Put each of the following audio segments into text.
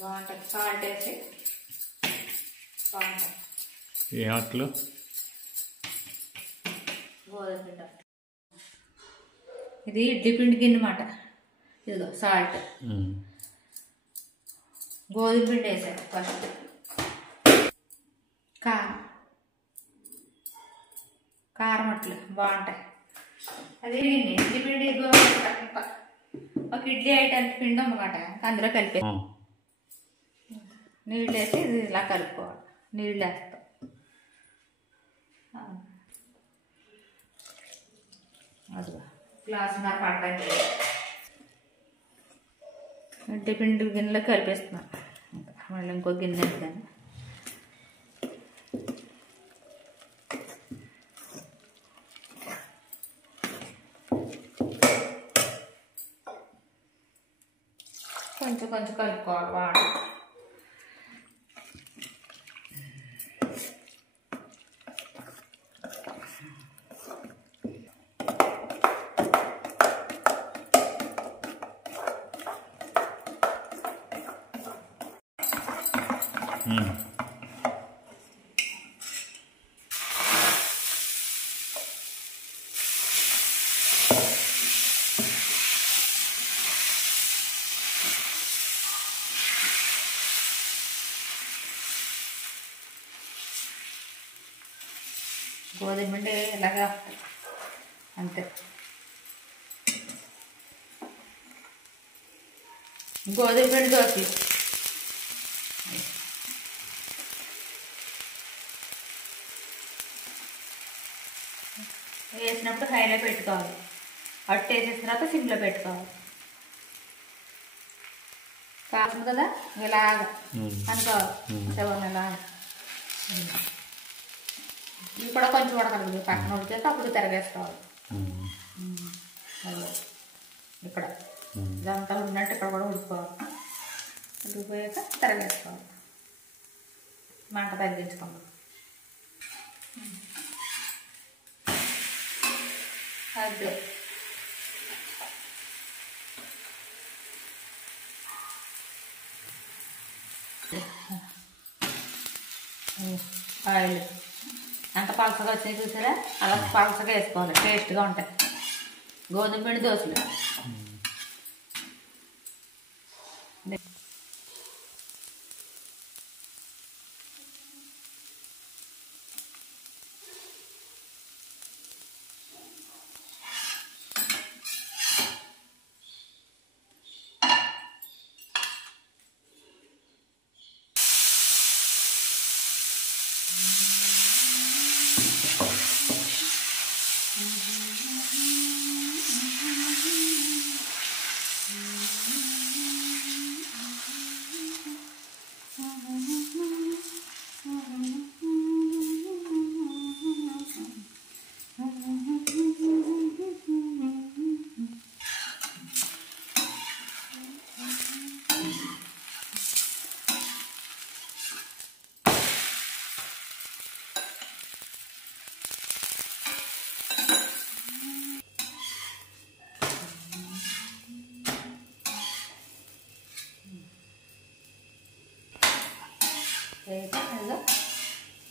బాగుంటుంది. సాల్ట్ వేసి బాగుంటుంది. ఏ ఆటలు గోధుమ పిండి. ఇది ఇడ్లీ పిండి గిన్నె మాట. ఇదిగో సాల్ట్, గోధుమ పిండి వేసాను ఫస్ట్, కారం అట్లు బాగుంటాయి. అది ఇడ్లీ పిండి ఒక ఇడ్లీ ఐటెం పిండి అన్నమాట. అందులో కలిపే నీళ్ళు వేసి ఇది ఇలా కలుపుకోవాలి. నీళ్ళు వేస్తాం. అదిగో గ్లాసున్నర పడతాయి. ఇడ్లీ పిండి గిన్నెలో కలిపేస్తున్నాను. మళ్ళీ ఇంకో గిన్నె వేస్తాను. కొంచెం కొంచెం కలుపుకోవాలి వాటర్. గోధుమ పిండి ఇలాగా అంతే. గోధుమ పిండి దోశలు వేసినప్పుడు హైలో పెట్టుకోవాలి. అట్టు వేసేసిన తర్వాత సిమ్లో పెట్టుకోవాలి. కాదు కదా ఇలాగ అనుకోవాలి. ఇలాగ ఇవి కూడా కొంచెం ఉడకదు. పక్కన ఉడికేస్తే అప్పుడు తిరగేసుకోవాలి. ఇక్కడ ఇదంతా ఉడినట్టు ఇక్కడ కూడా ఉడికిపోవాలి. ఉడికిపోయాక తిరగేసుకోవాలి. మంట తగ్గించుకోవాలి. అదే ఆయిల్ ఎంత పలసగా వచ్చాయి చూసారా? అలా పలసగా వేసుకోవాలి. టేస్ట్గా ఉంటాయి గోధుమ పిండి దోశలు.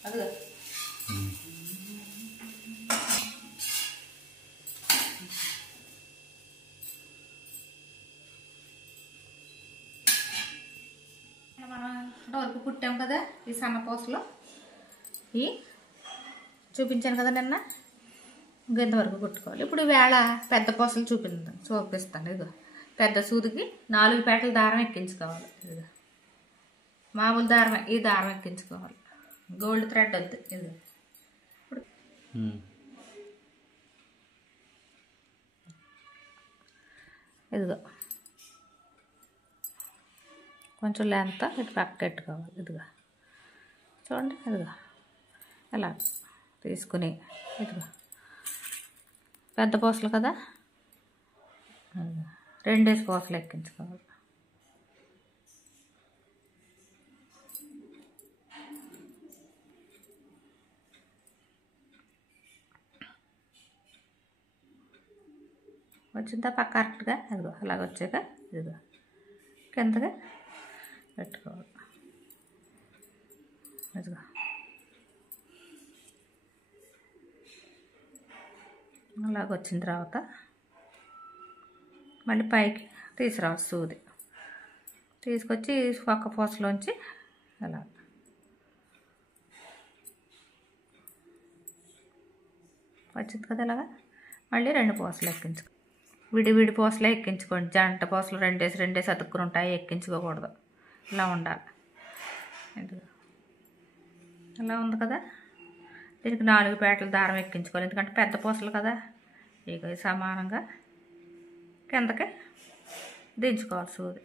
అదిగో మనం వరకు కుట్టాం కదా ఈ సన్నపూసలు. ఇవి చూపించాను కదా నిన్న. ఇంతవరకు కుట్టుకోవాలి. ఇప్పుడు వేళ పెద్ద పూసలు చూపిస్తాను. ఇదిగో పెద్ద సూదికి 4 పేటల దారం ఎక్కించుకోవాలి. ఇదిగో మామూలు దారం, ఈ దారం ఎక్కించుకోవాలి. గోల్డ్ థ్రెడ్ వద్దు. ఇది ఇదిగో కొంచెం లెంత్ ఇటు పక్క పెట్టుకోవాలి. ఇదిగో చూడండి. ఇదిగో ఇలా తీసుకుని ఇదిగో పెద్ద పూసలు కదా, 2 పూసలు ఎక్కించుకోవాలి. వచ్చిందా పక్క కరెక్ట్గా? అదిగో అలాగ వచ్చాక ఇదిగో కిందగా పెట్టుకోవాలి. ఇదిగో అలాగ వచ్చిన తర్వాత మళ్ళీ పైకి తీసుకురావాలి. సూది తీసుకొచ్చి ఒక్క పూసలోంచి అలా వచ్చింది కదా. ఇలాగా మళ్ళీ 2 పూసలు ఎక్కించుకో. విడివిడి పూసలే ఎక్కించుకోండి. జంట పూసలు రెండేసి అతుక్కుని ఉంటాయి, ఎక్కించుకోకూడదు. ఇలా ఉండాలి. ఇలా ఉంది కదా. దీనికి 4 పేటల దారం ఎక్కించుకోవాలి, ఎందుకంటే పెద్ద పూసలు కదా. ఇక సమానంగా కిందకి దించుకోవాలి సూది.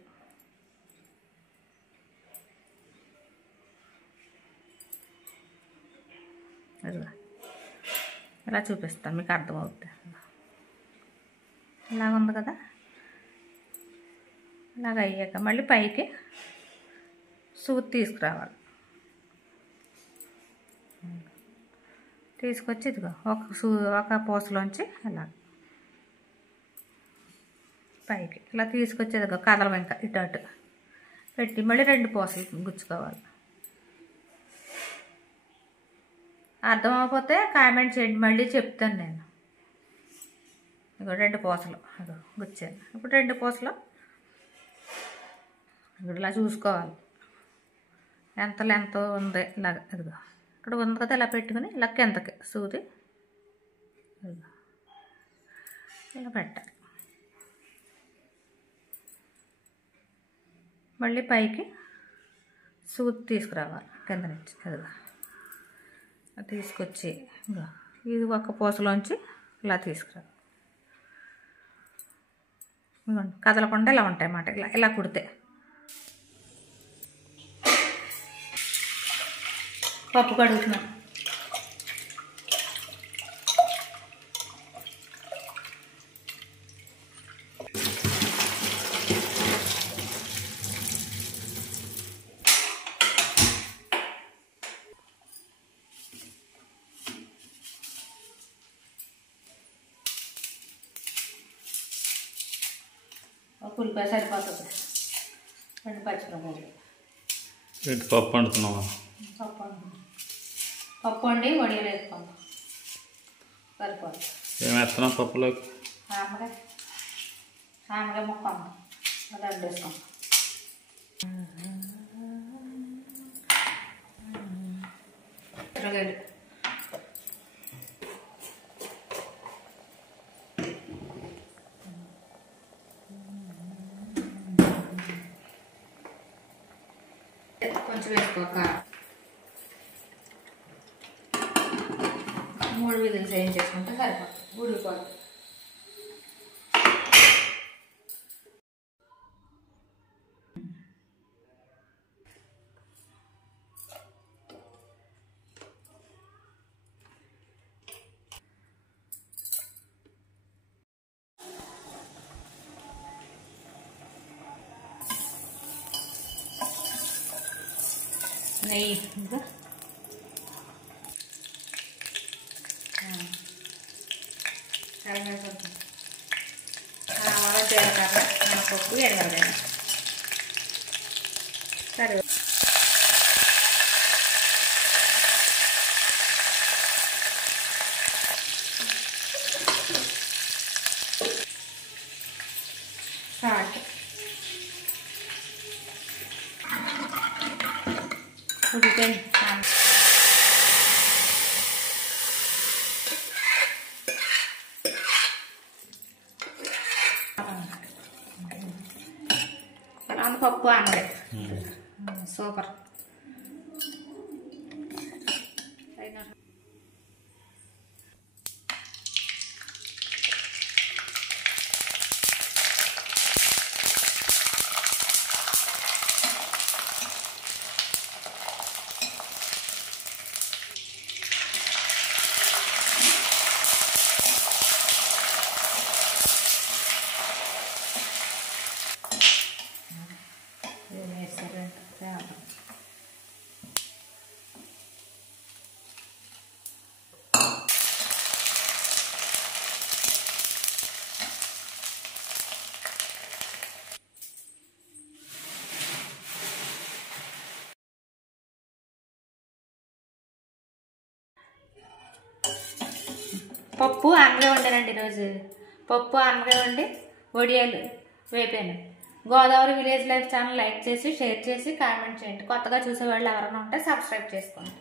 అదిగా ఇలా చూపిస్తాను, మీకు అర్థమవుతుంది. ఇలాగ ఉంది కదా. ఇలాగ అయ్యాక మళ్ళీ పైకి సూది తీసుకురావాలి. తీసుకొచ్చి ఇదిగో ఒక పూసలోంచి ఇలా పైకి ఇలా తీసుకొచ్చి ఇదిగో కదలం ఇంకా ఇటు అటు పెట్టి మళ్ళీ 2 పూసలు గుచ్చుకోవాలి. అర్థం అవ్వకపోతే కామెంట్ చేయండి, మళ్ళీ చెప్తాను నేను. ఇదిగో 2 పూసలు అదో గుచ్చాను. ఇప్పుడు 2 పూసలు ఇక్కడ ఇలా చూసుకోవాలి, ఎంత లెంత్ ఉంది. ఇలాగ ఇదిగో ఇక్కడ ఉంది కదా, ఇలా పెట్టుకుని ఇలా కిందకి సూది ఇలా పెట్టాలి. మళ్ళీ పైకి సూది తీసుకురావాలి కింద నుంచి. అదిగో తీసుకొచ్చి ఇది ఒక పూసలోంచి ఇలా తీసుకురావాలి. కదలకుండా ఇలా ఉంటాయి అన్నమాట. ఇలా ఇలా కుడితే పప్పు కడుగుతున్నాను. ఉల్లిపాయ సరిపోతుంది, 2 పచ్చిమిరపకాయలు. పప్పు వండుతున్నావా? పప్పు వండి వడియాలు వేసుకుందాం, సరిపోతుంది. ఏం వేస్తున్నావు పప్పులోకి? సామగా ముక్క అమ్మ అది వండేసుకుందాం. కొంచెం వేసుకోక 3 విధులు ఏం చేసుకుంటే సరిపోతుంది, ఉడికిపోతుంది. నెయ్యి ఇంకా ఆవాల జీలకర్ర మినపప్పు ఎర్రగడ్డ సరే. సాల్ట్ ఉడితే పప్పు అన్నది సూపర్. వేసారంటే పప్పు ఆనగా వండానండి ఈరోజు. పప్పు ఆనగా వండి వడియాలు వేపాను. Godavari village life channel like చేసి, షేర్ చేసి, కామెంట్ చేయండి. కొత్తగా చూసేవాళ్ళు ఎవరైనా ఉంటే సబ్స్క్రైబ్ చేసుకోండి.